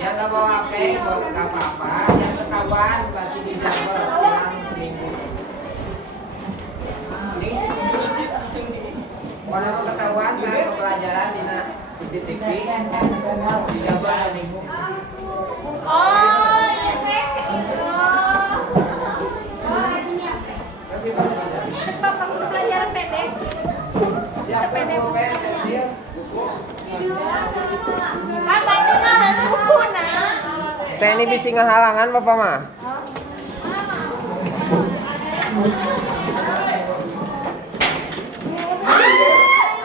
Yang nggak bawa HP, nggak apa-apa. Yang ketahuan berarti dijabel dalam seminggu. Ini orang ketahuan saat pembelajaran di CCTV dijabel seminggu. Oh, iya teh. Ini bapak pelajaran pendek. Siapa yang mau pensil? Kan baca ngaran buku nah. Saya ini bisa ngehalangan bapak mah.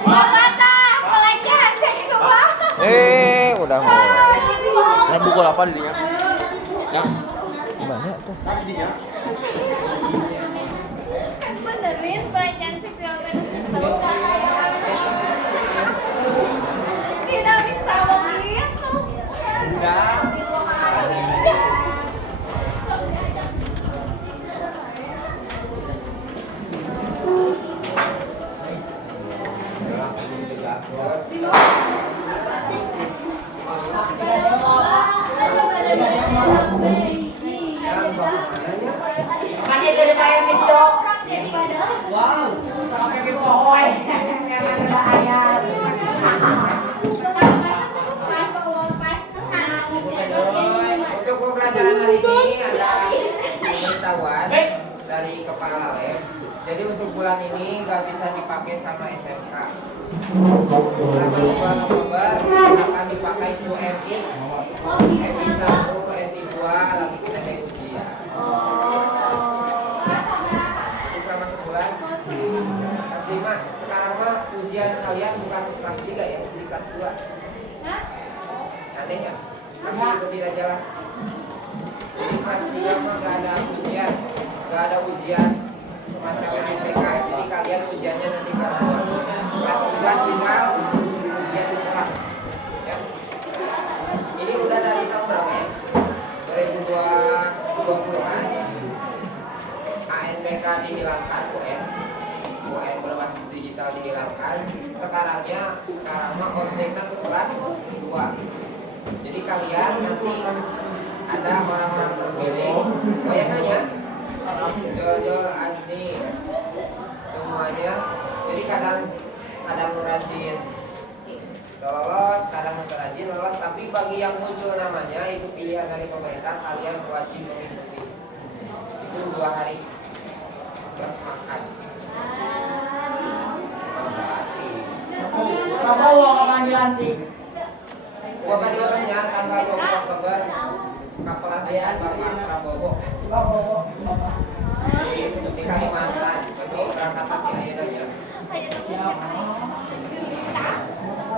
Bapak tah pelecehan seksual. Udah mulai. Ini buku apa dirinya? Ya. Gimana tuh? Kan benerin pelecehan seksual kan gitu. Tidak bisa begitu. Enggak. Untuk pembelajaran hari ini ada pemberitahuan dari kepala lab. Jadi untuk bulan ini nggak bisa dipakai sama SMK. Selama bulan Oktober akan dipakai UMI, MI 1, MI 2, lagi kita ada ujian. Jadi selama sebulan. Kelas 5, sekarang mah ujian kalian bukan kelas 3 ya, jadi kelas 2. Aneh ya? Tapi ikutin aja lah. Jadi kelas 3 mah gak ada ujian, gak ada ujian semacam MPK. Jadi kalian ujiannya nanti kelas 2. Kelas 3 tinggal ujian sekolah. Ya. Ini udah dari tahun berapa ya? 2020-an. ANPK dihilangkan, UN berbasis digital dihilangkan. Sekarang mah objeknya ke kelas 2. Jadi kalian nanti ada orang-orang terpilih, bayangannya Jol, Asni, semuanya. Jadi kadang rajin lolos, kadang rajin lolos. Tapi bagi yang muncul namanya itu pilihan dari pemerintah, kalian wajib mengikuti. Itu 2 hari plus makan. Bapak uang kapan dilantik? Gua panggilannya tanggal 20 Oktober kepelatihan Bapak Prabowo di Kalimantan. Jadi berangkat nanti akhirnya.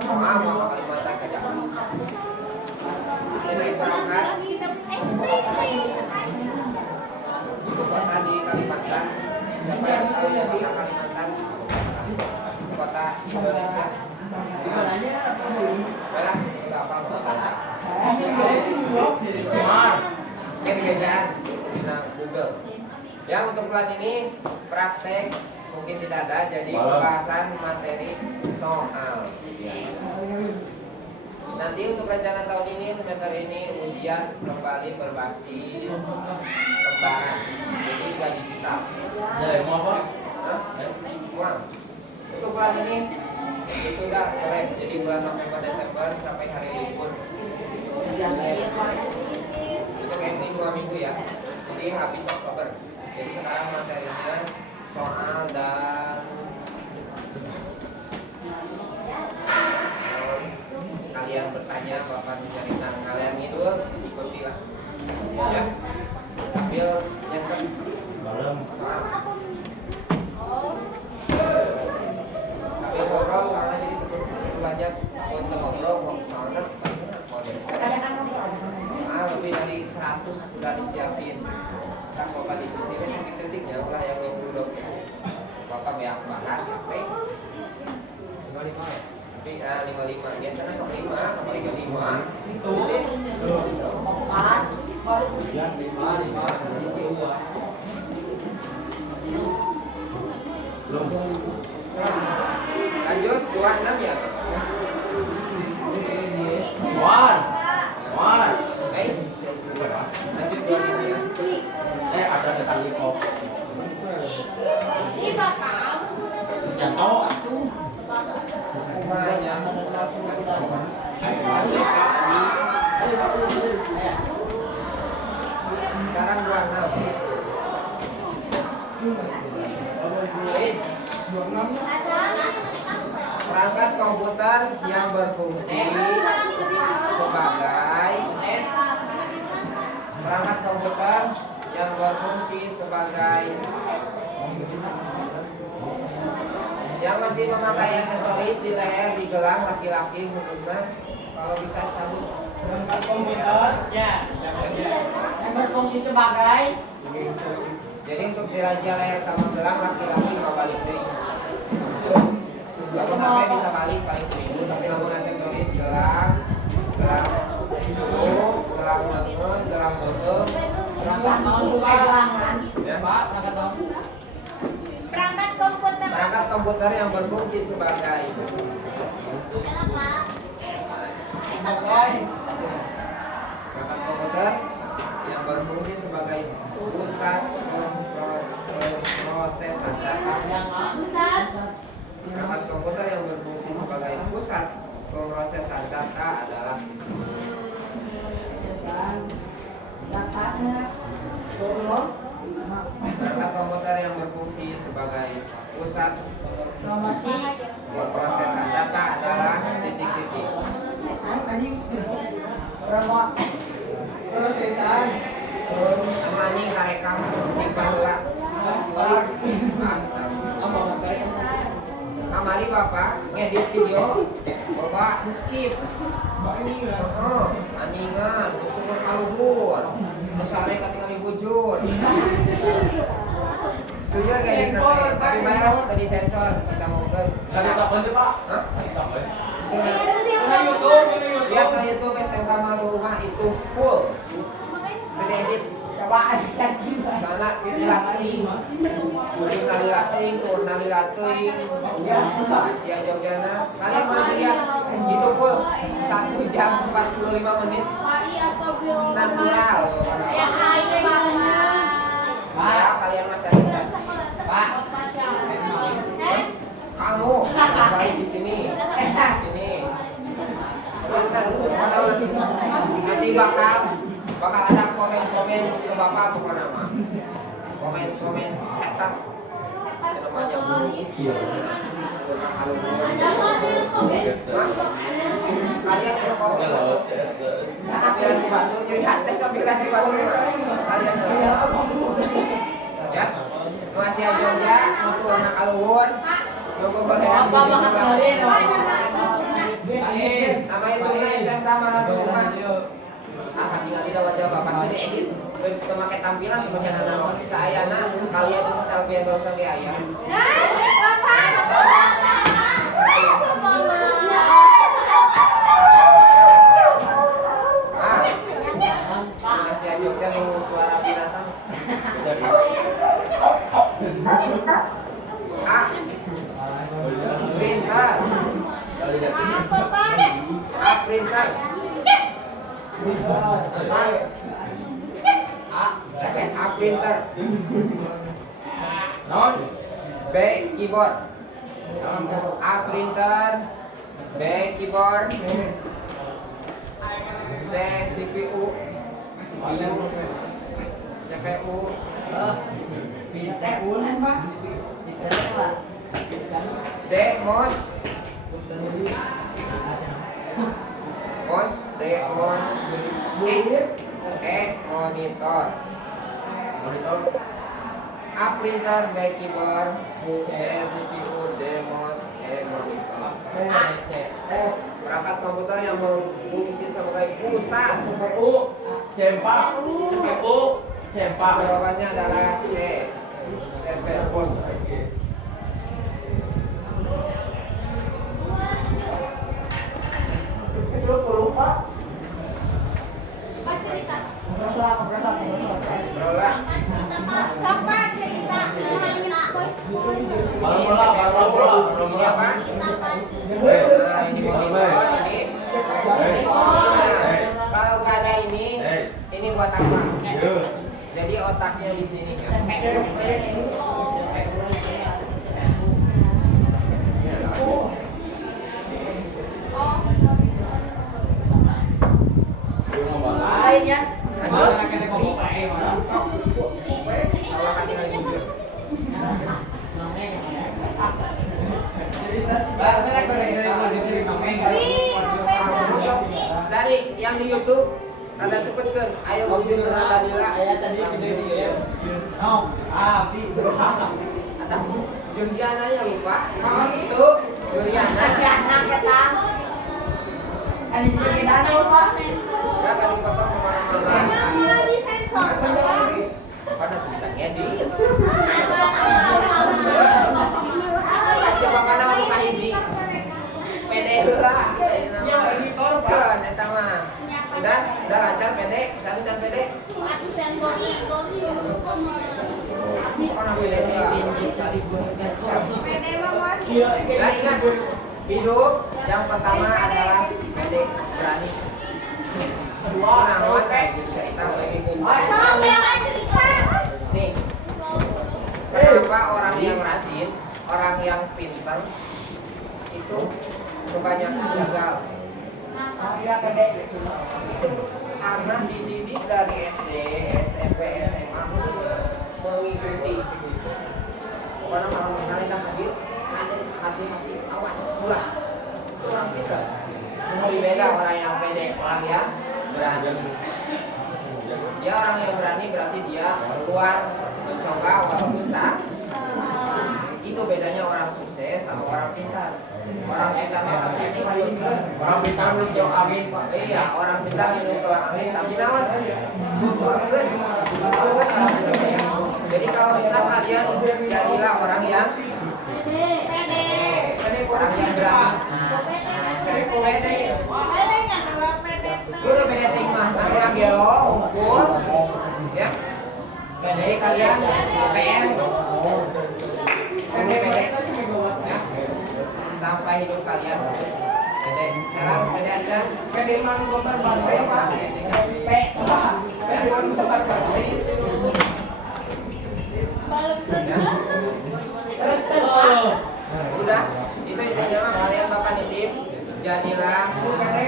Mau Kalimantan ke Jakarta. Sini berangkat. Ibu kota di Kalimantan. Siapa yang tahu kota Kalimantan? Kota Indonesia. Baiklah, udah apa bahasanya? Mungkin bejaan di Google. Ya, untuk bulan ini praktek mungkin tidak ada, jadi pembahasan materi soal. Nanti untuk rencana tahun ini, semester ini ujian kembali berbasis lembaran, jadi nggak digital. Hah? Uang. Untuk bulan ini itu udah selesai, jadi bulan November Desember sampai hari libur. Untuk MT 2 minggu ya, jadi habis Oktober. Jadi sekarang materinya soal dan kalian bertanya, bapak mencerita, kalian ngidul, ikutilah ya, sambil nyetek soal, sambil ngobrol soalnya, jadi itu banyak untuk ngobrol soalnya lebih dari 100 udah disiapin. Kan bapak dicicilin sedikit-sedikitnya ulah yang minggu dulu bapak banyak bahas capek 55 ya? Tapi 55, biasanya sok 5, sama 35 itu lanjut 26 ya? Lanjut 25 ya? Ada ketali kok. Ini bapak. Ya tahu atuh. Banyak sekarang 26. Perangkat komputer yang berfungsi sebagai yang masih memakai aksesoris di leher, di gelang laki-laki khususnya, kalau bisa cabut. Perangkat komputer yang berfungsi sebagai. Jadi untuk diraja leher sama gelang laki-laki nggak balik deh. Lalu HP bisa balik paling seminggu, tapi lamun aksesoris gelang lengan, gelang dodol. Perangkat gelangan. Ya. Perangkat komputer yang berfungsi sebagai pusat pemrosesan data. Perangkat komputer yang berfungsi sebagai pusat pemrosesan data adalah perangkat komputer yang berfungsi sebagai pusat pemrosesan data adalah titik-titik. Prosesan. Namanya karekam istiqbal lah. Kamari bapak ngedit video, bapak skip. Aningan, ukur kaluhur, nusare katingali bujur. Sujud kayak gitu, tapi bayar tadi sensor kita mau ke. Ada kapan tuh Pak? Hah? YouTube. Lihat ke YouTube SMK Malu Rumah itu full. Edit Coba searching. sana dilatih. Kudu nalilatih, tur nalilatih. Asia Jogjana. Kalian boleh lihat itu full 1 jam 45 menit. Natural. Yang ayu banget. Ya, kalian macam macam. Pak, kamu baik di sini. Di sini. Nanti bakal ada komen-komen ke bapak pokoknya mah. Komen-komen hater. Namanya kalian kalau komen tampilan dibantu jadi hater, tampilan dibantu kalian ya. Masih aja ya untuk anak kaluhur. Nunggu baheran di nama itu SMK Malu Rumah. Tinggal di wajah bapak itu diedit memakai tampilan di bagian anak bisa ayana kalian bisa selfie atau selfie ayah. Bapak. printer. A printer. Non. B keyboard. A printer. B keyboard. C CPU. CPU. Pintek ulan pak. Pintek pak. D mouse. D mouse. E monitor. A printer, B keyboard, C CPU, D mouse, E monitor. Perangkat komputer yang berfungsi sebagai pusat. Cempak. Cempak. Jawabannya adalah C. CPU. Berulang. Kapan cerita? Ini apa? Nah, ini monitor, ini. Kalau nggak ada ini buat apa? Jadi otaknya di sini kan. Lain ya. Cari yang di YouTube, rada cepet kan. Ayo mobil Radalila. Tadi video sih. Ada Jursiana ya lupa. Itu Jursiana. Anak kita. Ada jadi danau pak. Enggak kali potong kemana-mana. Mau disensor. Pada bisa ngedit. Coba pada buka hiji. PD lah. Yang editor kan eta mah. Udah lancar PD, bisa lancar PD. Sensor itu. Orang PD lah. PD mah. Nah, ingat hidup yang pertama adalah PD berani. Kedua naon cerita lagi. Nih. Kenapa orang yang rajin, orang yang pintar itu kebanyakan gagal? Karena dididik dari SD, SMP, SMA mengikuti. Karena kalau misalnya kita hadir, hati-hati, awas, murah. Itu orang pintar. Lebih beda orang yang pede, orang yang berani. Dia orang yang berani berarti dia keluar mencoba walaupun salah. Itu bedanya orang sukses sama orang pintar. Orang pintar mah pasti ikut. Orang pintar belum jauh amin. Iya, orang pintar minum ke amin tapi nawan. Jadi kalau bisa kalian jadilah orang yang orang yang berani. Pede. Lu udah pede ting mah, nanti yang gelo, ukur, ya. Jadi kalian PR, pede, ya. Sampai hidup kalian terus pede. Sekarang pede aja. Pede mah gambar bantai pak. Pede gambar bantai. Terus. Udah, itu intinya mah kalian bapak nitip jadilah pede.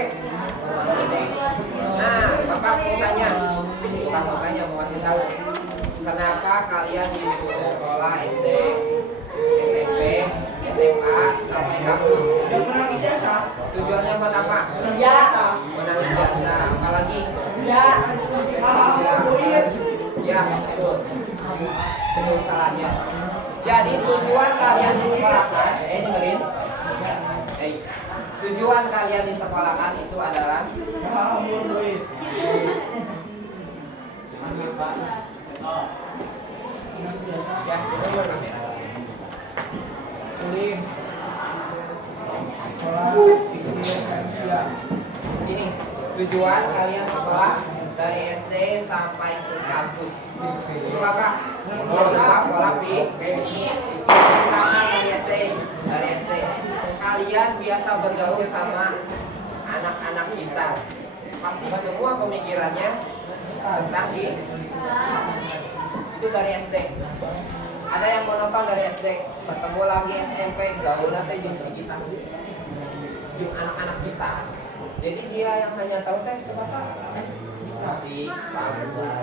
Nah, bapak mau tanya, mau kasih tahu, kenapa kalian disuruh sekolah SD, SMP, SMA sampai kampus? Tujuannya buat apa? Menang ijazah, apalagi? Ya, betul. Itu salahnya. Jadi tujuan kalian disekolahkan, dengerin. Tujuan kalian disekolahkan itu adalah ya, ini tujuan kalian sekolah dari SD sampai ke kampus. Itu apa? Pola pikir. Dari SD kalian biasa bergaul sama anak-anak kita pasti semua pemikirannya tentang itu dari SD. Ada yang menonton dari SD, ketemu lagi SMP, gaulnya teh jeung si kita, jeung anak-anak kita. Jadi dia yang hanya tahu teh sebatas musik,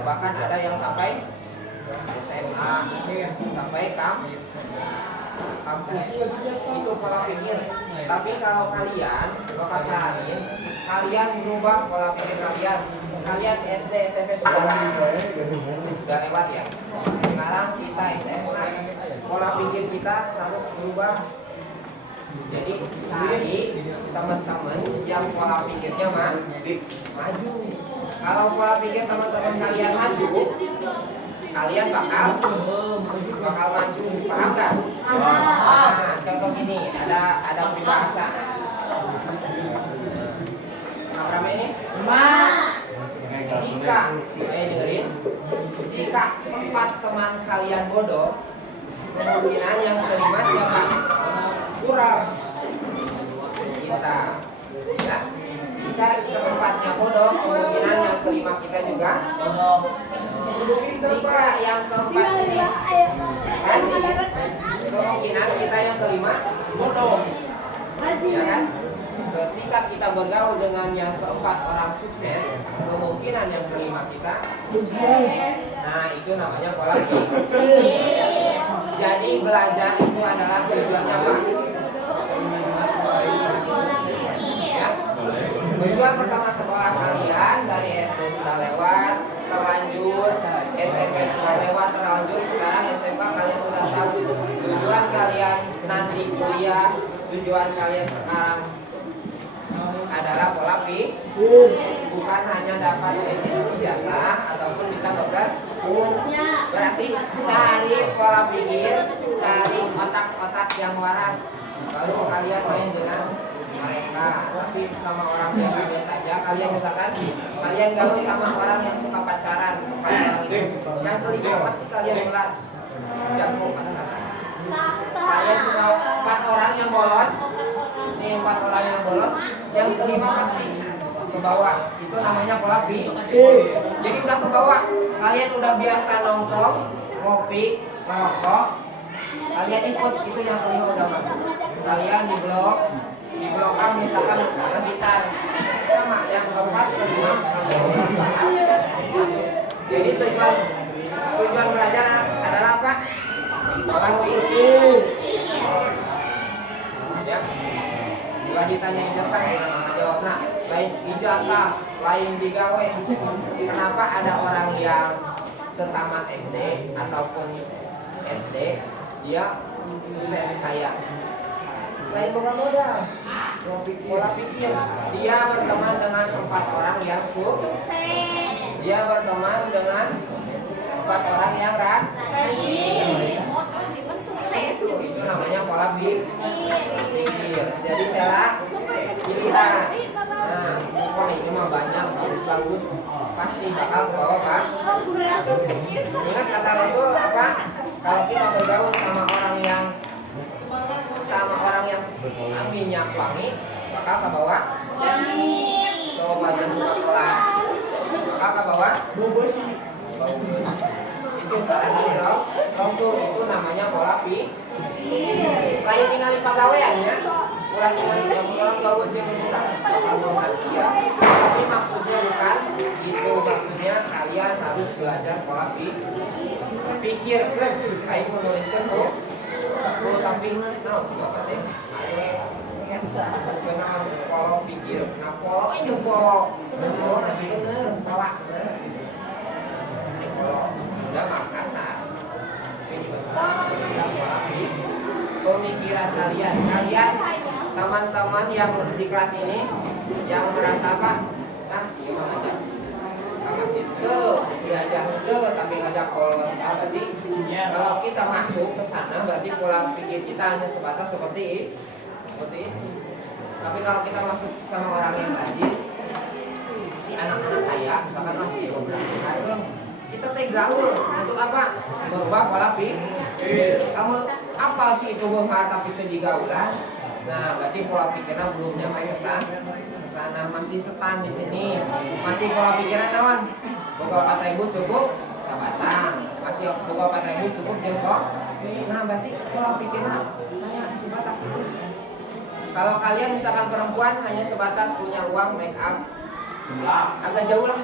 bahkan ada yang sampai SMA, sampai kampus. Itu pola pikir. Tapi kalau kalian, maka saranin kalian berubah pola pikir kalian. Kalian SD, SMP sudah lewat ya. Sekarang kita SMA, pola pikir kita harus berubah. Jadi cari teman-teman yang pola pikirnya maju. Kalau pola pikir teman-teman kalian maju, kalian bakal maju, paham nggak? Nah, contoh gini, ada peribahasa. Apa ini? Jika, dengerin, jika 4 teman kalian bodoh, kemungkinan yang kelima siapa? Kurang. Kita, ya. Jika keempatnya bodoh, kemungkinan yang kelima kita juga bodoh. Jika yang keempat ini rajin, kemungkinan kita yang kelima bodoh. Ya kan? Ketika kita bergaul dengan yang keempat orang sukses, kemungkinan yang kelima kita sukses. Nah, itu namanya pola pikir. Jadi belajar itu adalah tujuannya apa? Ya. Tujuan pertama sekolah kalian dari SD sudah lewat, terlanjur SMP sudah lewat, terlanjur sekarang SMA kalian sudah tahu. Tujuan kalian nanti kuliah, tujuan kalian sekarang adalah pola pikir, bukan hanya dapat ijazah ataupun bisa bekerja. Berarti cari pola pikir, cari otak-otak yang waras, baru kalian main dengan mereka. Tapi sama orang biasa saja, kalian misalkan kalian gaul sama orang yang suka pacaran, orang itu yang kelima pasti kalian ulat jago pacaran. Kalian suka 4 orang yang bolos, ini 4 orang yang bolos, yang kelima pasti ke bawah. Itu namanya pola pikir. Jadi udah ke bawah, kalian udah biasa nongkrong, ngopi, ngerokok, kalian ikut, itu yang kelima udah masuk. Kalian di blok A misalkan gitar, sama yang keempat kelima kalian masuk. Jadi tujuan belajar adalah apa? Pola pikir. Ya. Gak ditanya ijazah, jawab nah, lain ijazah, lain digawe. Kenapa ada orang yang tamat SD ataupun SD dia sukses kaya? Lain bukan modal, pola pikir. Dia berteman dengan 4 orang yang sukses. Dia berteman dengan 4 orang yang rajin. Itu namanya pola pikir. Jadi salah pilihan. Nah, wah ini mah banyak bagus, pasti bakal bawa Pak. Ingat kata Rasul apa? Kalau kita bergaul sama orang yang minyak wangi, bakal ke bawah. Coba jangan kelas. Bakal ke bawah. Bau bersih. Itu saran dari Rasul, itu namanya pola pikir. Lain tinggalin pegawaiannya, kurang tinggalin orang gaul jadi bisa ya. Tapi maksudnya bukan itu, maksudnya kalian harus belajar pola pikir. Kayak menuliskan tapi nah sih bapak teh kenal pola pikir, nah pola itu pola masih bener pola udah Makassar. Ini bahasa Indonesia pola pikir. Pemikiran kalian teman-teman yang di kelas ini yang merasa apa? Nah sih aja masjid ke diajak ke tapi ngajak polos. Berarti kalau kita masuk ke sana berarti pola pikir kita hanya sebatas seperti itu. Tapi kalau kita masuk sama orang yang rajin, si anak-anak kaya misalkan masih beberapa kita gaul untuk apa? Merubah pola pikir. Kamu apa sih itu benghar tapi itu digaulan? Nah, berarti pola pikirnya belum nyampe ke sana, masih setan di sini. Masih pola pikirnya nawan. Boga 4.000 cukup sabatang. Masih boga 4.000 cukup jeung kok. Nah, berarti pola pikirnya hanya sebatas itu. Kalau kalian misalkan perempuan hanya sebatas punya uang make up sebelah. agak jauh lah.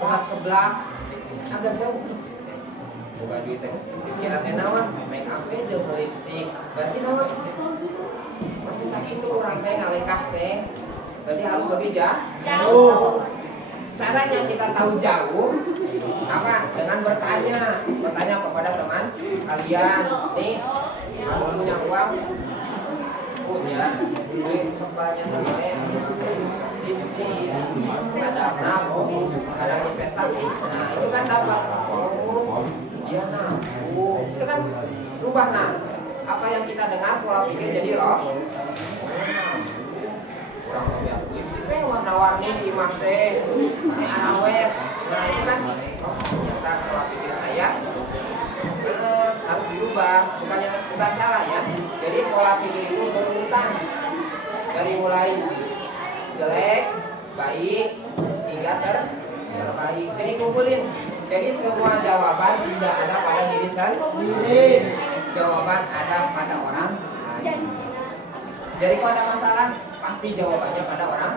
Orang sebelah agak jauh. Boga duit teh pikiran teh naon? Make up jeung lipstick. Berarti naon? Masih sakit tuh orang teh ngalengkah teh. Berarti harus lebih jauh. Caranya kita tahu jauh apa? Dengan bertanya kepada teman kalian. Nih, kamu punya uang? Punya. Duit sebanyak namanya. Lipstick, ada nabung, ada investasi. Nah, itu kan dapat. Dia nabung. Itu kan rubah apa yang kita dengar pola pikir jadi roh. Kurang lebih lipstick warna-warni di imah teh ini awet. Nah itu kan ternyata pola pikir saya harus dirubah, bukan salah ya. Jadi pola pikir itu berurutan dari mulai jelek, baik hingga terbaik. Jadi kumpulin. Jadi semua jawaban tidak ada pada diri sendiri. Jawaban ada pada orang lain. Jadi kalau ada masalah pasti jawabannya pada orang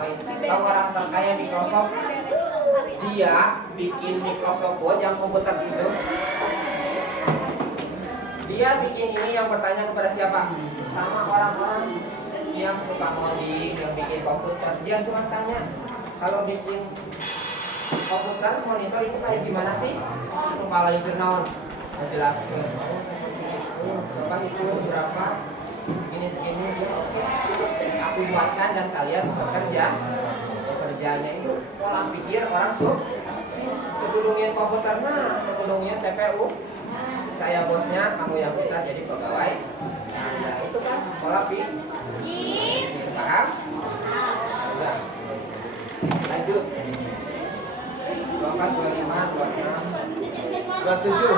lain. Tahu orang terkaya Microsoft, dia bikin Microsoft Word yang komputer itu. Dia bikin ini yang bertanya kepada siapa? Sama orang-orang yang suka ngoding, yang bikin komputer. Dia cuma tanya, kalau bikin komputer monitor itu kayak gimana sih? Oh, kepala itu naon? Jelaskan. Oh, seperti itu. Coba itu berapa? Segini ya, oke. Aku buatkan dan kalian bekerja. Pekerjaannya itu pola pikir orang kedudungin komputer, kedudungin CPU. Saya bosnya, kamu yang pintar jadi pegawai. Nah, itu kan pola pikir. Paham? Udah. Lanjut. 24, 25, 26, 27.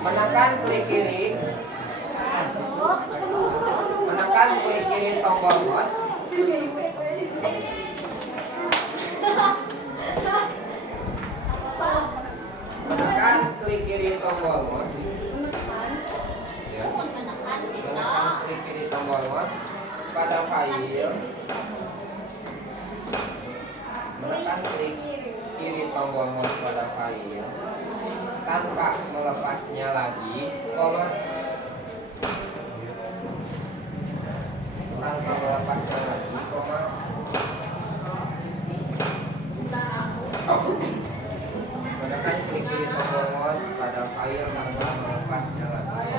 Menekan klik kiri. Menekan klik kiri tombol mouse. Menekan klik kiri tombol mouse. Ya. Menekan klik kiri tombol mouse pada file. Menekan klik kiri tombol mouse pada file tanpa melepasnya lagi, tanpa melepasnya lagi, menekan klik kiri tombol mouse pada file tanpa melepasnya lagi,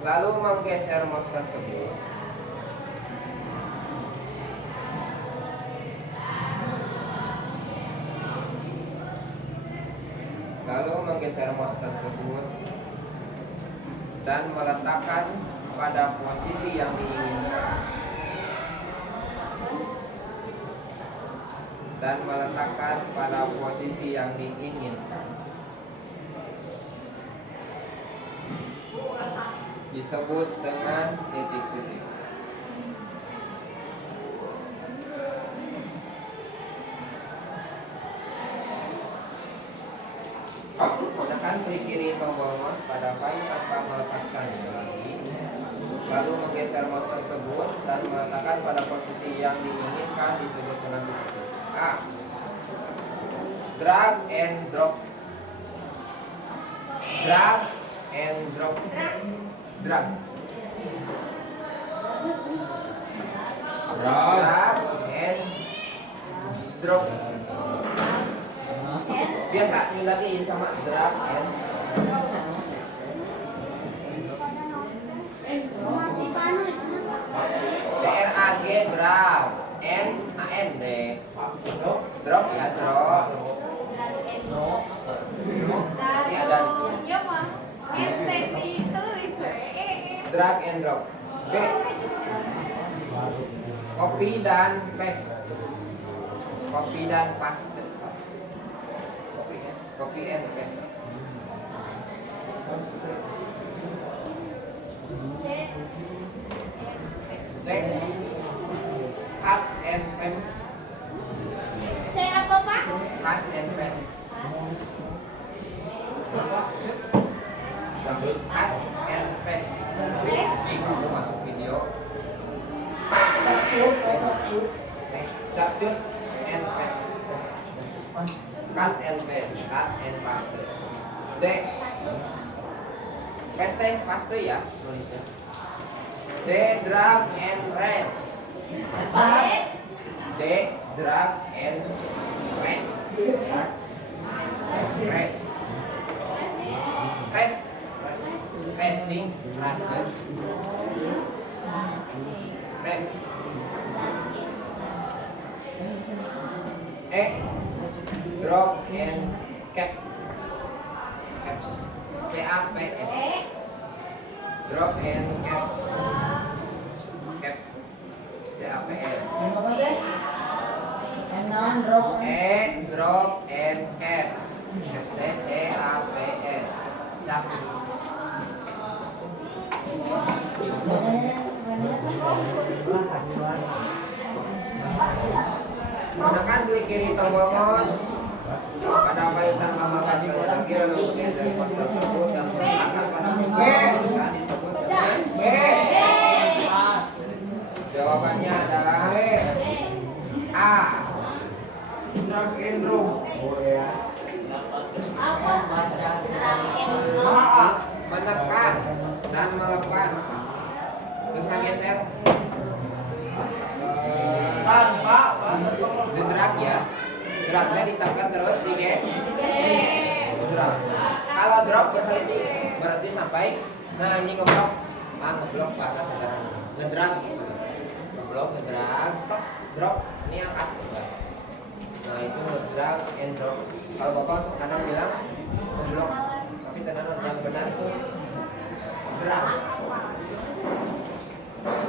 lalu menggeser mouse tersebut. Lalu menggeser mouse tersebut dan meletakkan pada posisi yang diinginkan. Dan meletakkan pada posisi yang diinginkan. Disebut dengan titik-titik. Tekan klik kiri tombol mouse pada file tanpa melepaskannya lagi. Lalu menggeser mouse tersebut dan meletakkan pada posisi yang diinginkan disebut dengan titik. A. Drag and drop. Drag and drop. Drag. Drag and drop. Biasa ini lagi sama drag and DRAG drag N AND drop ya drop. Ini ada drag and drop. B. Copy dan paste. Copy dan paste. Copy and paste. C. Cut and paste. Saya apa Pak? Cut and paste. Cut and paste. Ini kamu masuk video. Capcut and paste. Cut and paste. Cut and paste. D. Paste ya tulisnya. D. Drag and rest. D. Drag and rest. Rest. Rest. Resting. Rest. Rest. E. Drop and caps. Caps. CAPS. Drop and caps. Cap. CAPS. E. Drop and caps. Caps. CAPS. Caps. Gunakan klik kiri tombol mouse pada payungan memakan sekali lagi lalu geser pos tersebut dan menggunakan pada posisi yang disebut dengan B. Jawabannya adalah A. Drag and drop. Menekan dan melepas. Terus geser. Drag ya. Dragnya ditekan terus di drag. Kalau drop berhenti sampai nah ini ngeblok. Ngeblok bahasa sederhana. Ngedrag ngeblok, ngedrag, stop, drop. Ini angkat. Nah, itu ngedrag and drop. Kalau Bapak kadang bilang ngeblok, tapi tenang yang benar itu drag.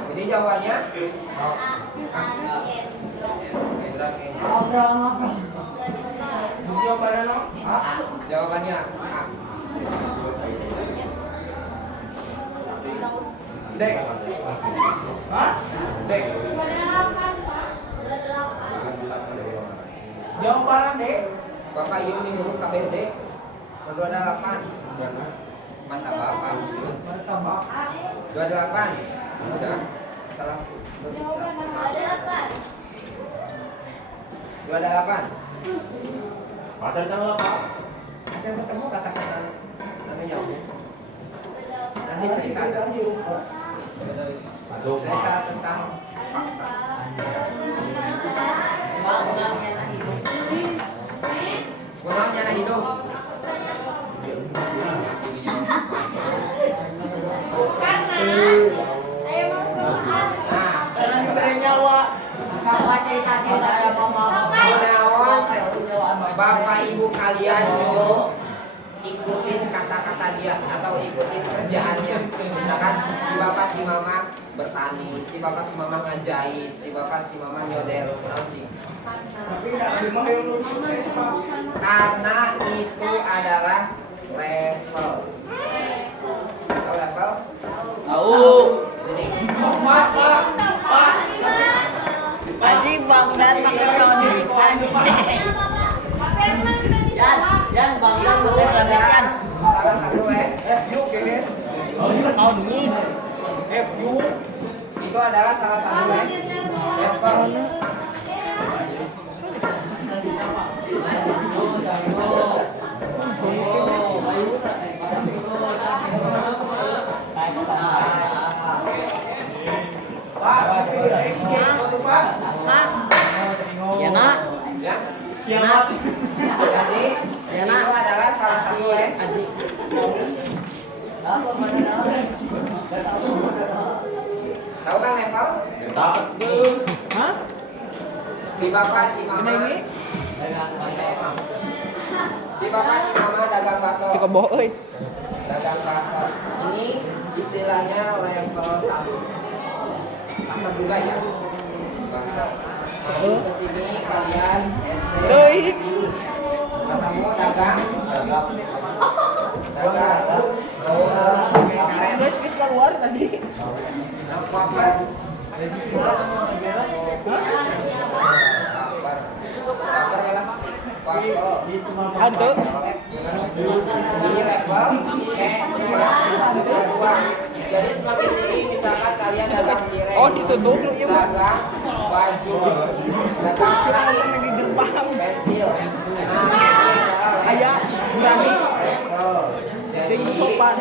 Jadi jawabannya jawabannya A. D. D. Jawaban D. Bapak Yum nih huruf KBD. Kedua ada 8. Mata Bapak. 28. Udah. Salah. 28. Pacar tanggal apa? Acan ketemu kata-kata namanya nanti cerita ada cerita tentang gunanya nah hidup. Karena diberi nyawa. Bapak ibu kalian nyuruh ikutin kata-kata dia atau ikutin kerjaannya. Misalkan si bapak si mama bertani, si bapak si mama ngajahit, si bapak si mama nyodel runcing. Karena itu adalah level. Tahu level? Tahu. Jadi Pak. Anjing Bang Dan pakai Sonic anjing. Yan Bang Dan pakai Sonic kan. salah satu FU keren. FU itu adalah salah satu level. Ya nak. Ya. Nak. Jadi Ya, itu nak. adalah salah satu Anjing. Tahu kan level? Hah? Si bapak si mama si bapak si mama dagang bakso. Dagang bakso. Ini istilahnya level 1. Tak terduga ya. Bakso. Main ke sini kalian SD. Ketemu dagang. Dagang. Main karet. Keluar tadi. Wafer. Ada. Ini level level 2. Jadi semakin tinggi misalkan kalian dagang cireng. Oh, ditutup lu ya, dagang baju. Dagang pensil. Nah, ayah berani. Jadi sopan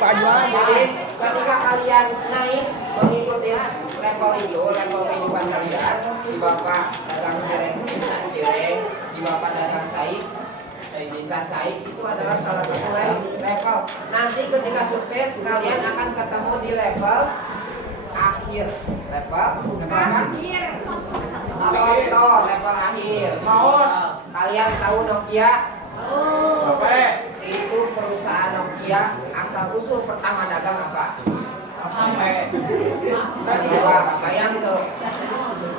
jadi ketika kalian naik mengikuti level itu, level kehidupan kalian, si bapak dagang cireng bisa cireng, si bapak dagang cai bisa cai, itu adalah salah satu level. Nanti ketika sukses kalian akan ketemu di level akhir. Level apa? Contoh level akhir. Mau kalian tahu Nokia? Apa? Itu perusahaan Nokia asal usul pertama dagang apa? Tadi bayang ke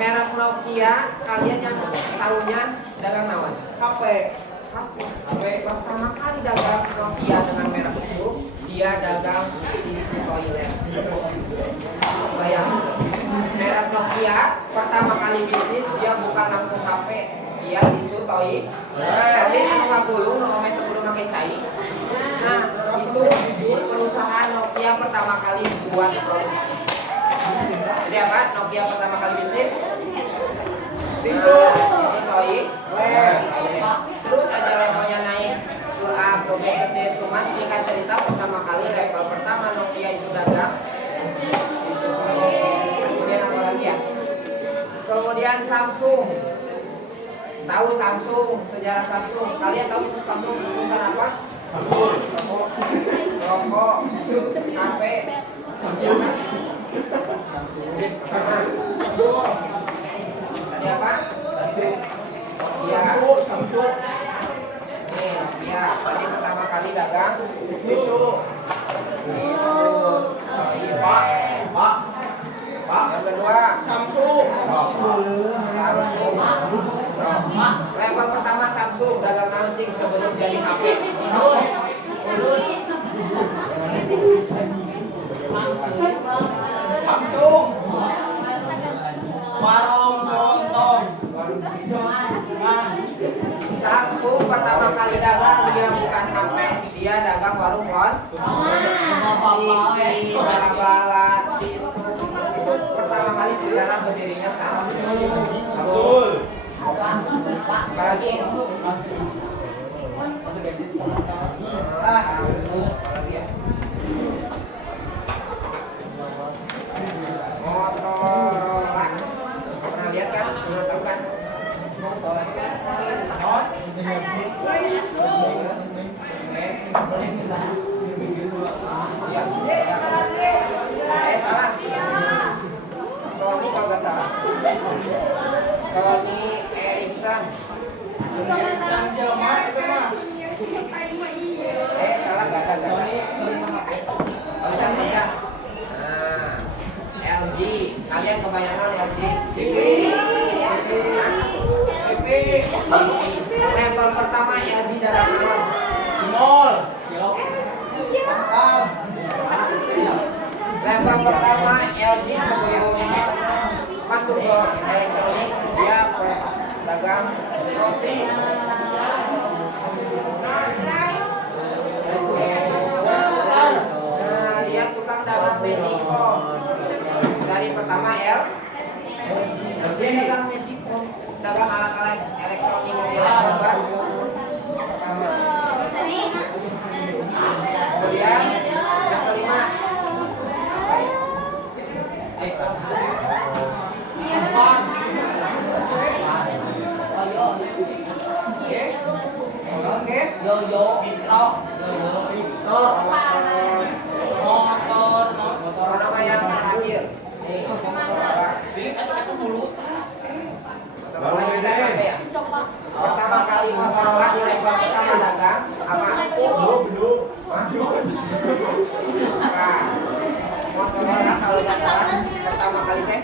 merek Nokia, kalian yang tahunya dagang naon? HP. Pertama kali dagang Nokia dengan merek itu, dia dagang di toilet. Bayang, merek Nokia pertama kali bisnis dia bukan langsung HP, dia isu toilet. Jadi anu ngagulung, nu omet kudu make cai. Nah, itu perusahaan Nokia pertama kali buat produksi. Jadi apa? Nokia pertama kali bisnis tisu toilet. Terus aja levelnya naik ke A, ke B, ke C. Cuman singkat cerita pertama kali level pertama Nokia itu dagang. Kemudian apa lagi ya? Kemudian Samsung. Tahu Samsung, sejarah Samsung. Kalian tahu Samsung perusahaan apa? Rokok, HP, tadi apa? Ya, Samsung. Nih, ya, tadi pertama kali dagang tisu. Pak. Yang kedua, Samsung. Level pertama Samsung dagang launching sebelum jadi HP. Samsung. Warung kelontong. Samsung pertama kali dagang dia bukan HP, dia dagang warung ciki, bala-bala, tisu. Itu pertama kali sejarah berdirinya Samsung. Apalagi? Apalagi ya? Motorola. Pernah lihat kan? Pernah tahu kan? Salah. Sony kalau nggak salah. Sony Ericsson. Salah nggak ada. Pencet. Nah, LG. Kalian kebayangan LG? Level pertama LG dalam mall. Level pertama LG sebelum masuk ke elektronik dia dagang roti. Nah, dia tukang dagang Magicom. Dari pertama dia dagang Magicom, dagang alat-alat elektronik di level baru. Kemudian yang kelima motor apa yang terakhir? Pertama kali Motorola di level pertama dagang apa? Nah, Motorola kalau nggak salah pertama kali teh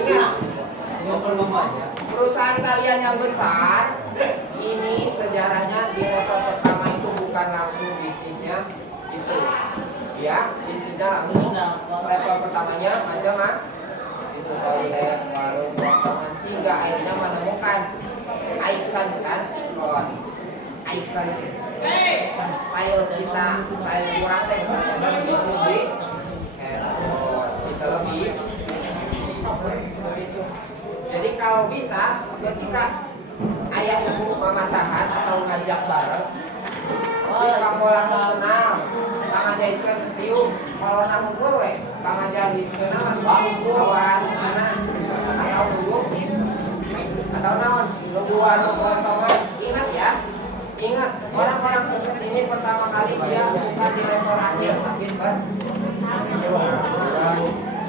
ingat perusahaan kalian yang besar, ini sejarahnya di level pertama itu bukan langsung bisnisnya itu, ya bisnisnya langsung level pertamanya macam di toilet, warung, ruangan, hingga akhirnya menemukan icon kan, kawan, icon style kita, style kurang teh, bisnis di handphone, kita lebih seperti itu. Jadi kalau bisa, ketika ayah ibu mematakan atau ngajak bareng, di kambolang senang, kang ajaibkan tiup, kalau namun gue, kang ajaibkan kawan mana, atau dulu, atau naon, luguan kawan, ingat ya, ingat orang-orang sukses ini pertama kali dia bukan di level akhir, tapi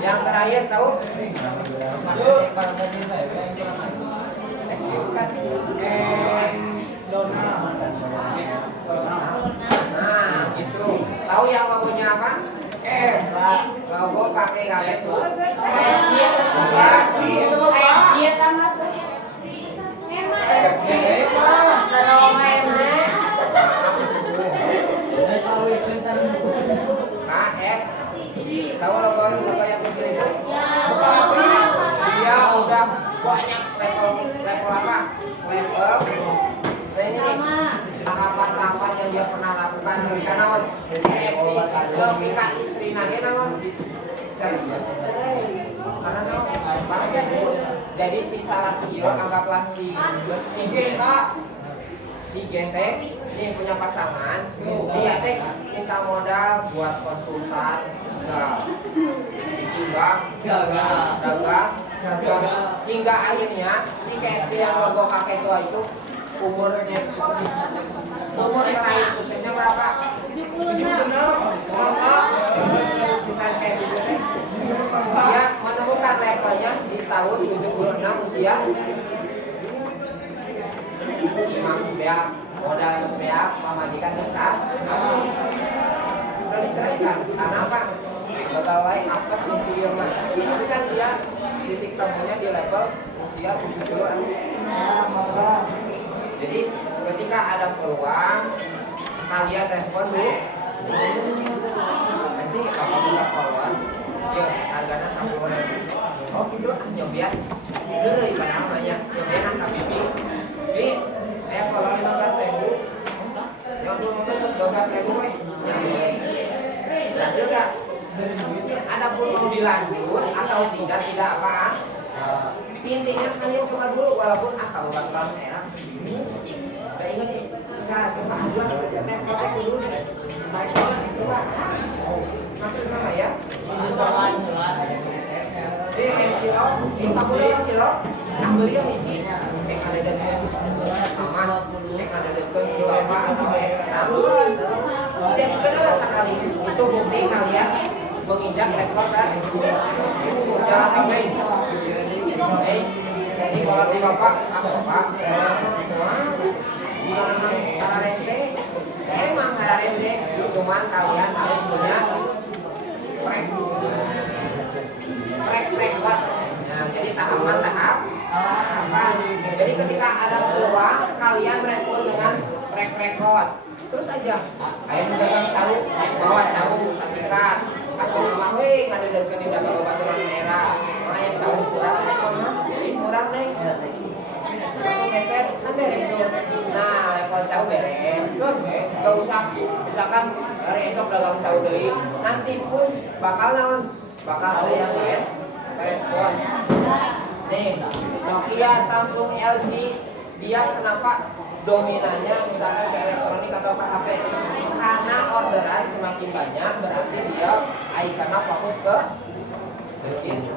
yang terakhir tahu? Nah, gitu. Tahu yang logonya apa? Logo pakai garis tuh. Tahu logo yang kecil itu? Dia udah banyak level apa? Level. Nah ini nih tahapan-tahapan yang dia pernah lakukan ketika naon KFC ketika istri nanya naon cerai karena naon jadi si salah video anggaplah si Gente ini punya pasangan, dia teh minta modal buat konsultan, bikin bank, dagang, hingga akhirnya si KFC yang logo kakek tua itu umur terakhir suksesnya berapa? 76. Sisa KFC itu teh dia menemukan levelnya di tahun 76 usia imam sebeak, modal sebeak, pemajikan besar, udah diceraikan. Karena apa? Pegawai apes di Sirioma. Ini kan dia titik temunya di level usia 70-an. Jadi ketika ada peluang, kalian respon dulu. Pasti kalau buka peluang, ya harganya 10.000. Oh gitu, nyobian. Dulu pada namanya, nyobian angka bibi. Bi, kalau 15.000, yang dulu 12.000, berhasil nggak? Ada pun mau dilanjut atau tidak apa? Intinya kalian coba dulu, walaupun kalau bakal merah segini. Dan ingat sih, coba ajuan net dulu deh. Coba, masuk nama ya. Silo, ini kamu lihat Silo, ambil dia hiji. Ada depan, aman. Ada depan si bapak atau tenang. Jadi kenal sekali itu bukti kalian menginjak level kan? Jangan sampai. Jadi kalau di bapak, bapak, jika memang para rese, emang para rese, cuman kalian harus punya track buat. Nah, jadi tahapan. Jadi ketika ada peluang, kalian respon dengan track record. Terus aja, ayo dagang caru, bawa caru, sasikan, kasih rumah, weh, nggak ada di data baturan daerah, makanya caru kurang nih, beset, kan beres tuh. Nah, level caru beres, nggak usah, misalkan hari esok dagang caru deh, nanti pun bakal yang respon. Nih, Nokia, Samsung, LG, dia kenapa dominannya misalnya ke elektronik atau ke HP? Karena orderan semakin banyak, berarti dia ikonnya fokus ke mesin.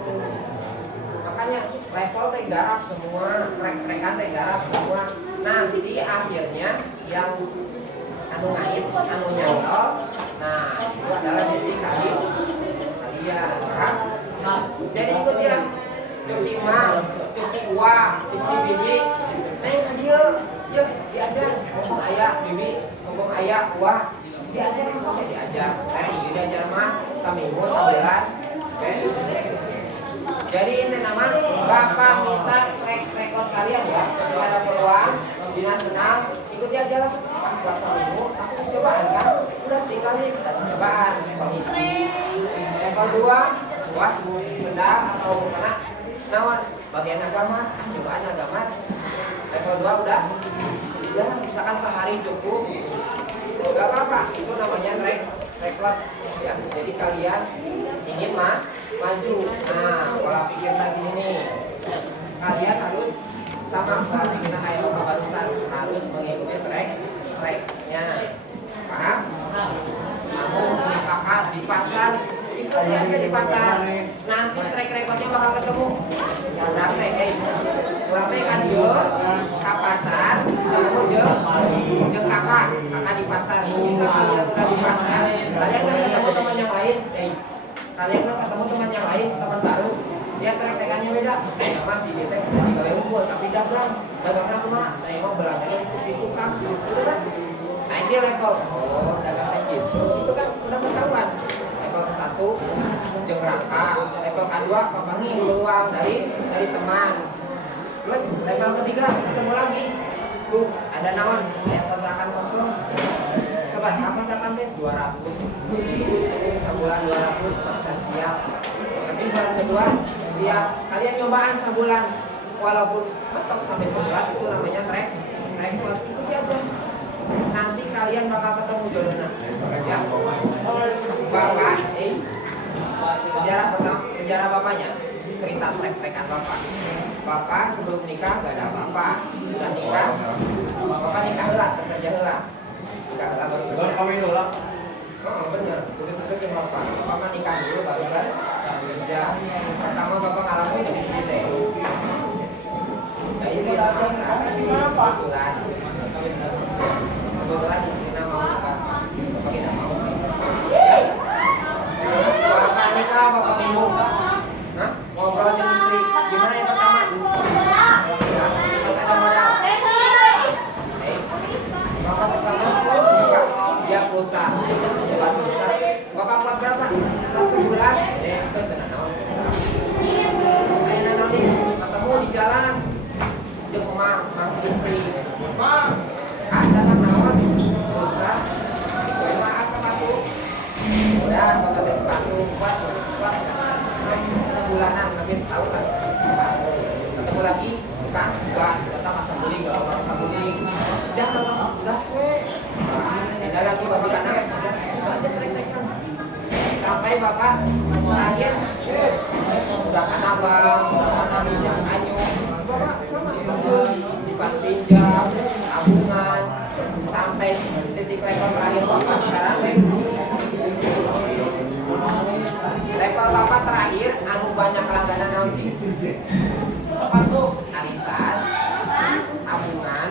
Makanya level teh garap semua, rekan teh garap semua. Nanti akhirnya yang anu ngait, anu nyantol, nah itu adalah basic kalian. Kan? Jadi ikut ya. Cuk si Imam, cuk si Uwa, cuk si Bibi, neng dia, yuk diajar, ngomong ayah, Bibi, ngomong ayah, Uwa, diajar maksudnya diajar, iya diajar mah, seminggu, sebulan, oke? Jadi ini nama Bapak minta track record kalian ya. Kalau ada peluang, dinas senang, ikuti aja lah. Puasa minggu, aku harus cobaan kan? Udah tinggalin, harus cobaan. Pengisi. Level 2, wah sedang atau kena nawar bagian agama, cobaan agama. Level 2 udah, misalkan sehari cukup. Gak apa-apa, itu namanya record ya. Jadi kalian ingin maju. Nah, pola pikir tadi ini kalian harus sama pola pikirnya kayak barusan, harus mengikuti tracknya. Paham? Kamu punya kakak di pasar, ikuti aja di pasar. Nanti track recordnya bakal ketemu. Ya udah kurang kan dia ke pasar, ketemu dia kakak di pasar. Jika kalian udah di pasar, kalian kan ketemu teman yang lain. Kalian kan ketemu teman yang lain, teman baru. Dia track-trackannya beda. Saya mah di BT jadi gawe unggul, tapi dagangnya cuma saya mau belanja di tukang. Itu kan. Nah ini level. Oh, dagang kayak gitu. Itu kan udah ketahuan. Level ke-1 jeung rangka, level ke-2 papangi peluang dari teman. Terus level ke-3 ketemu lagi. Tuh, ada naon? Kayak kontrakan kosong. Coba kontrakan teh 200. Sebulan 200 persen siap. Nanti bulan kedua siap. Kalian nyobaan sebulan. Walaupun mentok sampai sebulan itu namanya track ikuti aja. Nanti kalian bakal ketemu jodohnya. Ya. Bapak, sejarah bapaknya, cerita trek-trekan bapak. Bapak sebelum nikah gak ada apa-apa. Udah nikah, bapak nikah heula, kerja heula. Nikah heula baru kerja. Oh bener, betul-betul ke bapak. Bapak nikah dulu baru kerja. Pertama bapak ngalamin jadi istri teh. Nah istri maksa, kebetulan istrinya mau nikah. Bapak tidak mau. Bapak nikah, bapak bingung. Hah? Ngobrol dengan istri. Gimana yang pertama? Pas ada modal. Bapak pertama nikah. Dia pulsa. Hebat pulsa. Bapak kuat berapa? Pas sebulan. Itu tenang. Saya nanti ketemu di jalan. Dia mang istri. Mang. Ada kan nawar pulsa. Terima asal aku. Udah bapak tes sepatu kuat bulanan habis tahu kan sepatu ketemu lagi kan gas datang asam guling bawa asam guling jangan bapak gas we ada lagi bapak anak gas aja trek-trekan sampai bapak terakhir udah kan abang udah kan minyak anyu bapak sama betul sifat pinjam tabungan sampai titik rekor terakhir bapak sekarang level bapak terakhir anu banyak langganan naon sih? Sepatu, arisan, tabungan,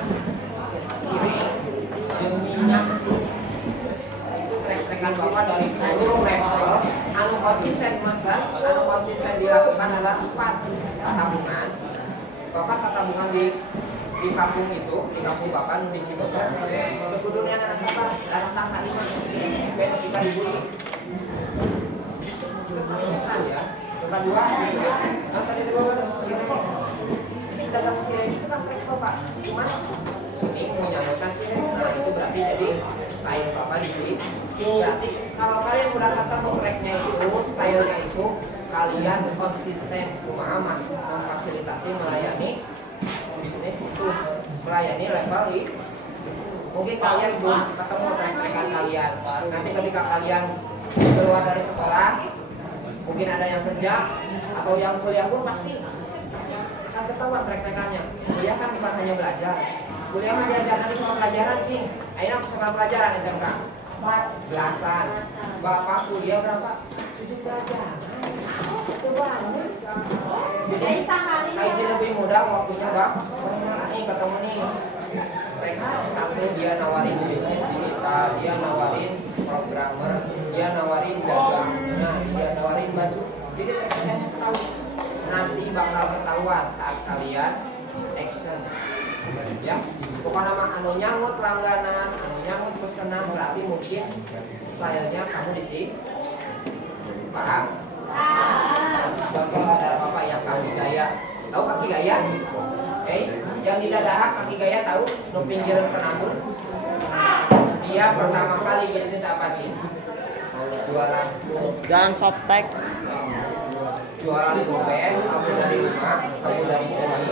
cireng, jeung minyak. Itu trek-trekan bapak dari seluruh level. Anu konsisten mesen, anu konsisten dilakukan adalah 4 tabungan. Bapak tabungan di kampung itu, di kampung bapak di Ciboga. Kekudunnya anak sabar, datang tangga 5 SMP 3.000. Kan ya, level 2 nah tadi bapak cireng ini dagang cireng itu kan trek bapak cuma ini mau nyambutkan cireng nah itu berarti jadi style bapak di sini berarti kalau kalian udah ketemu treknya itu stylenya itu kalian konsisten kumaha memfasilitasi melayani bisnis itu melayani level I mungkin kalian belum ketemu trek-trekan kalian nanti ketika kalian keluar dari sekolah mungkin ada yang kerja atau yang kuliah pun pasti akan ketahuan trek-trekannya. Kuliah kan bukan hanya belajar. Kuliah mah belajar nanti semua pelajaran sih. Akhirnya aku sekolah pelajaran SMK. Belasan. Bapak kuliah berapa? 7 pelajaran. Itu banget. Jadi kayak lebih mudah waktunya bang. Banyak nih ketemu nih. Mereka sampai dia nawarin bisnis digital, dia nawarin programmer, dia nawarin dagangnya, dia nawarin baju. Jadi kalian tahu nanti bakal ketahuan saat kalian action. Ya, pokoknya nama anu nyangkut langganan, anu nyangkut pesanan berarti mungkin stylenya kamu di sini. Paham? Contoh saudara bapak yang Kaki Gaya. Tahu Kaki Gaya? Oke. Yang di dadaha kaki gaya tahu, nu pinggiran penambur. Dia pertama kali bisnis apa sih? Jualan. Jangan softtek. Jualan goben, kamu dari rumah, kamu dari sini.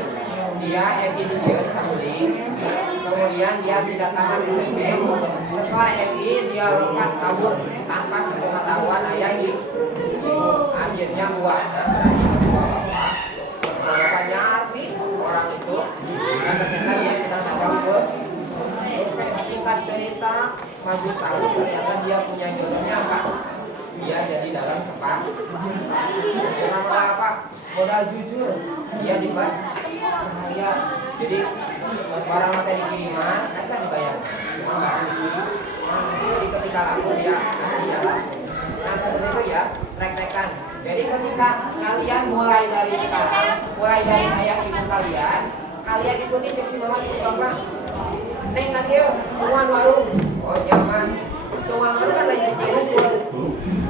Dia MI dia di Saguling. Kemudian dia tidak tamat SMP. Setelah MI dia lepas kabur tanpa sepengetahuan ayah ibu. Akhirnya buahnya berani kedua bapak. Bapaknya Arfi orang itu. Dan ternyata dia sedang dagang pun. Singkat cerita, maju tahun ternyata dia punya jodohnya apa? Dia jadi dagang sepak. Dengan modal apa? Modal jujur. Dia dibayar cahaya. Jadi barang materi kiriman, kaca dibayar. Cuma barang dikirim. Jadi ketika laku dia kasih ya laku. Nah seperti itu ya, trek-trekan. Jadi ketika kalian mulai dari sekarang, mulai dari ayah ibu kalian, kalian ikuti cek si mama cek si bapak. Neng kan dia, tuan warung. Oh jangan. Tuan warung kan lain cici unggul.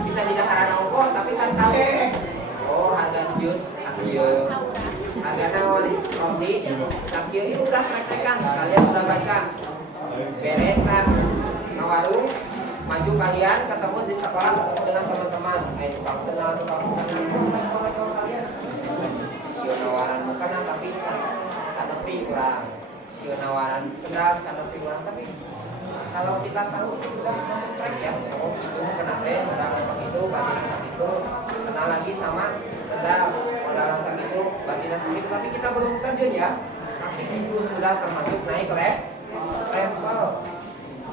Bisa di daharan ongkol, tapi kan tahu. Oh harga jus, sakio. Harga naon, roti, sakio itu udah trek-trekan. Kalian sudah baca. Beres kan, ke warung. Maju kalian ketemu di sekolah, ketemu dengan teman-teman. Tukang senang, tukang kalian. Sio nawaran bukan tapi sanepi kurang. Sio nawaran sedap, sanepi kurang. Tapi kalau kita tahu udah masuk track ya. Oh itu kena teh, udah masak itu, batin masak itu. Kenal lagi sama sedap, udah masak itu, batin masak itu. Tapi kita belum terjun ya. Tapi itu sudah termasuk naik level.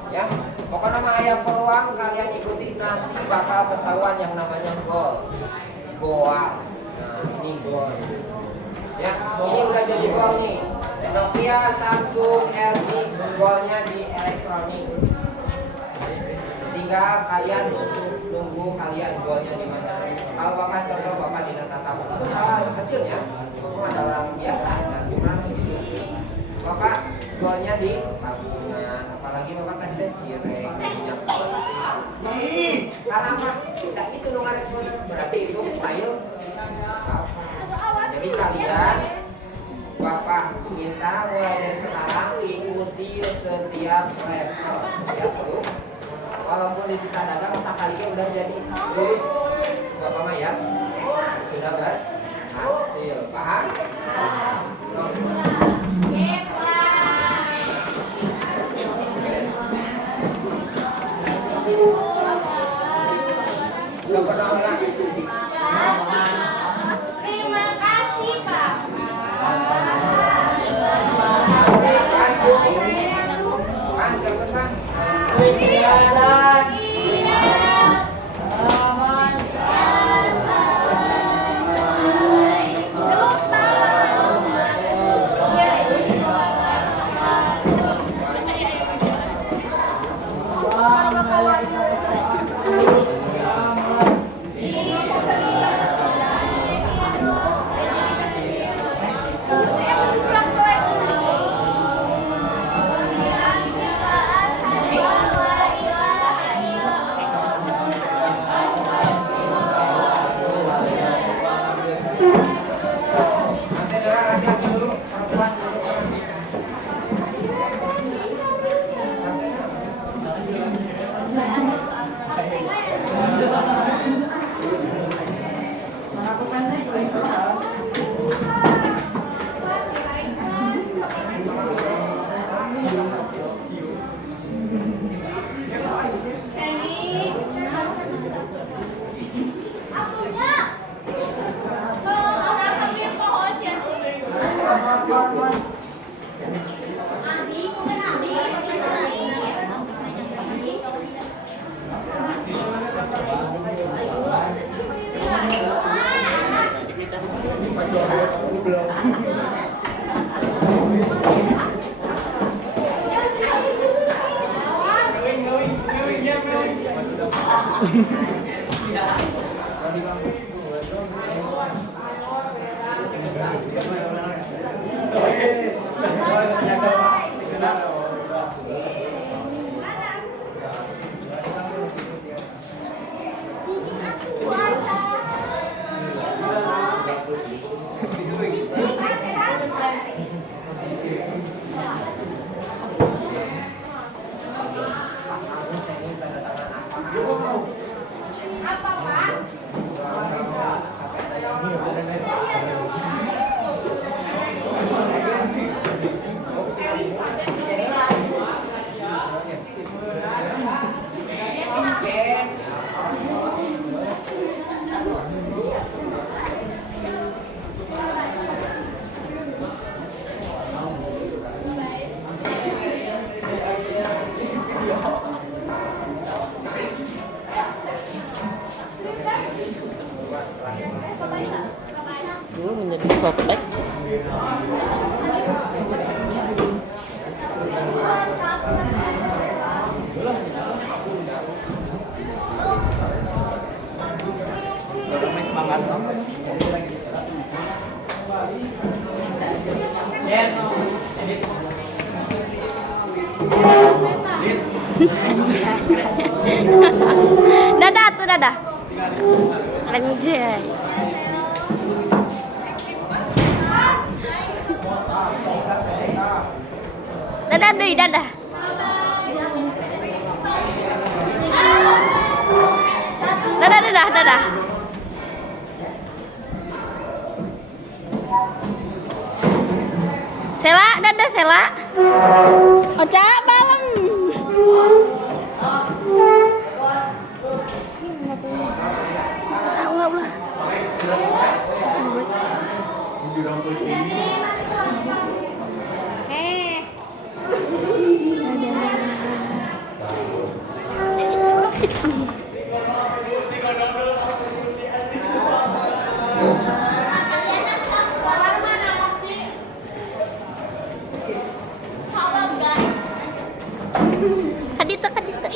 Ya, pokoknya nama ayam peluang kalian ikuti nanti bakal ketahuan yang namanya goals. Nah, ini goals. Ya, ini udah jadi goal nih. Nokia, Samsung, LG, goalnya di elektronik. Tinggal kalian nunggu kalian goalnya di mana. Kalau bapak contoh bapak tidak tatap itu hal kecil ya. Cuma ada orang biasa dan jumlahnya segitu. Bapak goalnya di tabungan, apalagi bapak tadi ada cireng, minyak karena apa? Tidak itu nungan respon, berarti itu style bapak. Jadi kalian bapak minta mulai dari sekarang ikuti setiap level setiap grup. Walaupun di kita dagang sekali udah jadi lulus bapak mah ya sudah berhasil, paham? Terima kasih Pak. Dulu menjadi sobek. Semangat. Dadah tuh dadah. Anjay. Dadah deh, dadah. Dadah, dadah, dadah. Sela, dadah Sela. Oca balem. Ulah, ulah. Kadita, kadita.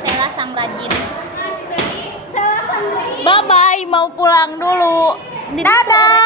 Sela sang rajin. Sela sang rajin. Bye bye, mau pulang dulu. Dadah.